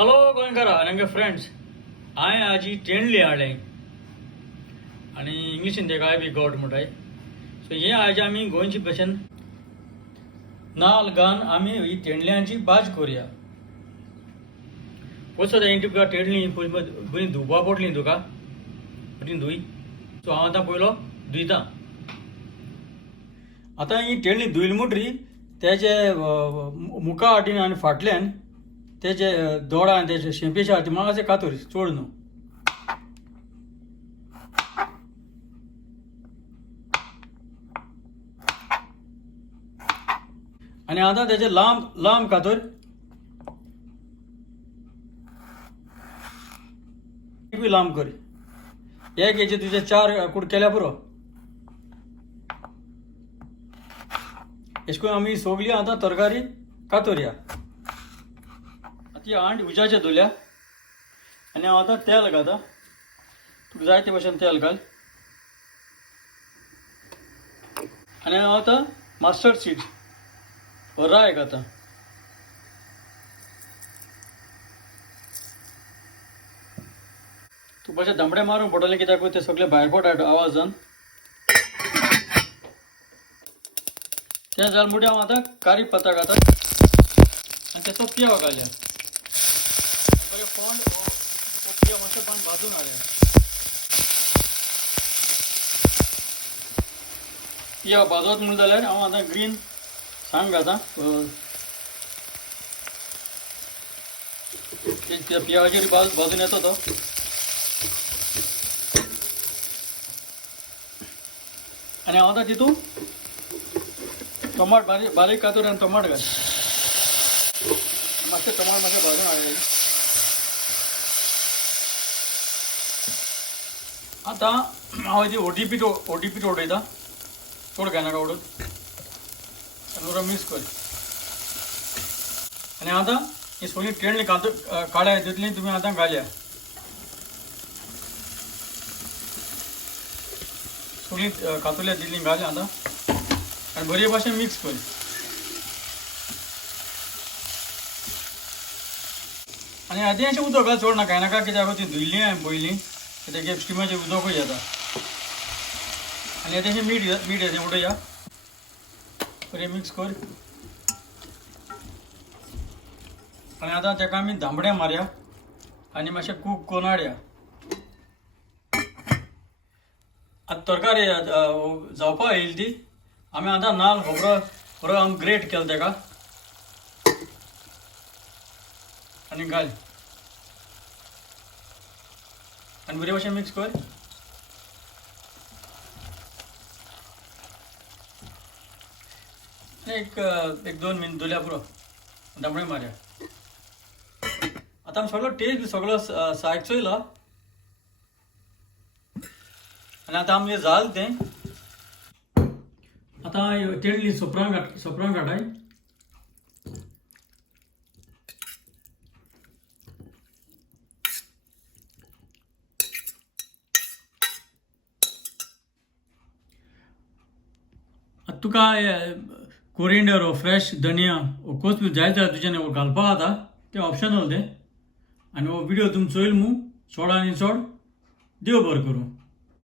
हॅलो गोंयकारा नंगे फ्रेंड्स हांवें आजी टेंडली हाडलें आनी इंग्लिशीन तेका बी गॉड म्हणटाय सो हे आज आमी गोंयची भशेन नाल्ल घालून आमी ही टेंडल्यांची भाजी करुया. पळय सद्या ही तुका टेंडली बरी धुवपा पडली तुका बरी धुय. सो हांव आतां पयलो धुयतां. आतां ही टेंडली धुयली म्हणटरी तेजे मुखा वाटेन आनी फाटल्यान तेजे दोडा आनी तेजे शेंपेच्या हाती मातशें कातर चड न्हू. आनी आतां तेजे लांब लांब कातर बी लांब कर. एक हेजे तुजे 4 कूड केल्या पुरो. अशें करून आमी सगळी आतां तरकारी कातरया. ती आंट उज्याचे धुल्या आनी हांव आतां तेल घालता. तुका जाय ते भशेन तेल घाल. आनी हांव आतां मस्टर्ड सीड्स राय घालता. तुका अशें दमडे मारूंक पडटलें कित्याक ते सगळे भायर पडटा आवाजान. तें जालें म्हणटकीर हांव आतां कारी पत्ता घालता आनी तेचो पियाव घालया. बरें फोंड पियाव मातशें पण भाजून हाडया. पियाव भाजत म्हणून जाल्यार हांव आतां ग्रीन सांग घालता. त्या पियावाचेर भाजून येता तो. आनी हांव आतां तितून टमाट बारीक कातर आनी टमाट घाल. मातशें टमाट मातशें भाजून हाडया. आतां हांव हेजी ओटीपीट उडयता. चड घायनाका उडोवन आनी बरो मिक्स कर. आनी आतां ही सगळी टेंडली काड्या तितली तुमी आतां घालया. सगळी कातुल्या तितली घाल आतां आनी बरे भाशेन मिक्स कर. आनी आदी अशें उदक घाल चड नाका नाका कित्याक ती धुयल्ली हांवें पयलीं कित्याक स्टिमाचें उदकूय येता. आनी अशें मीठ येतें उडया. बरें मिक्स कर. आनी आतां तेका आमी दामड्या मारया आनी मातशें कूक करून हाडया. आतां तरकारी जावपा येयली ती. आमी आतां नाल्ल खोबरो आमी ग्रेट केला तेका आनी घाल आनी बरे भशेन मिक्स कर. एक 2 मिनट धुल्या पुरो दामडे मारया. आतां सगळो टेस्ट सगळो सायज चोयला आनी आतां आमचें जालें तें. आतां टेंडली सोपरान काडाय. तुका कोरिएंडर वो फ्रेश धनिया वो कोथमीर जाय जाल्यार तुज्यान घालपा जाता. तें ऑप्शनल तें. आनी हो व्हिडिओ तुमी चोयल मू चड आनी चड देव बरें करूं.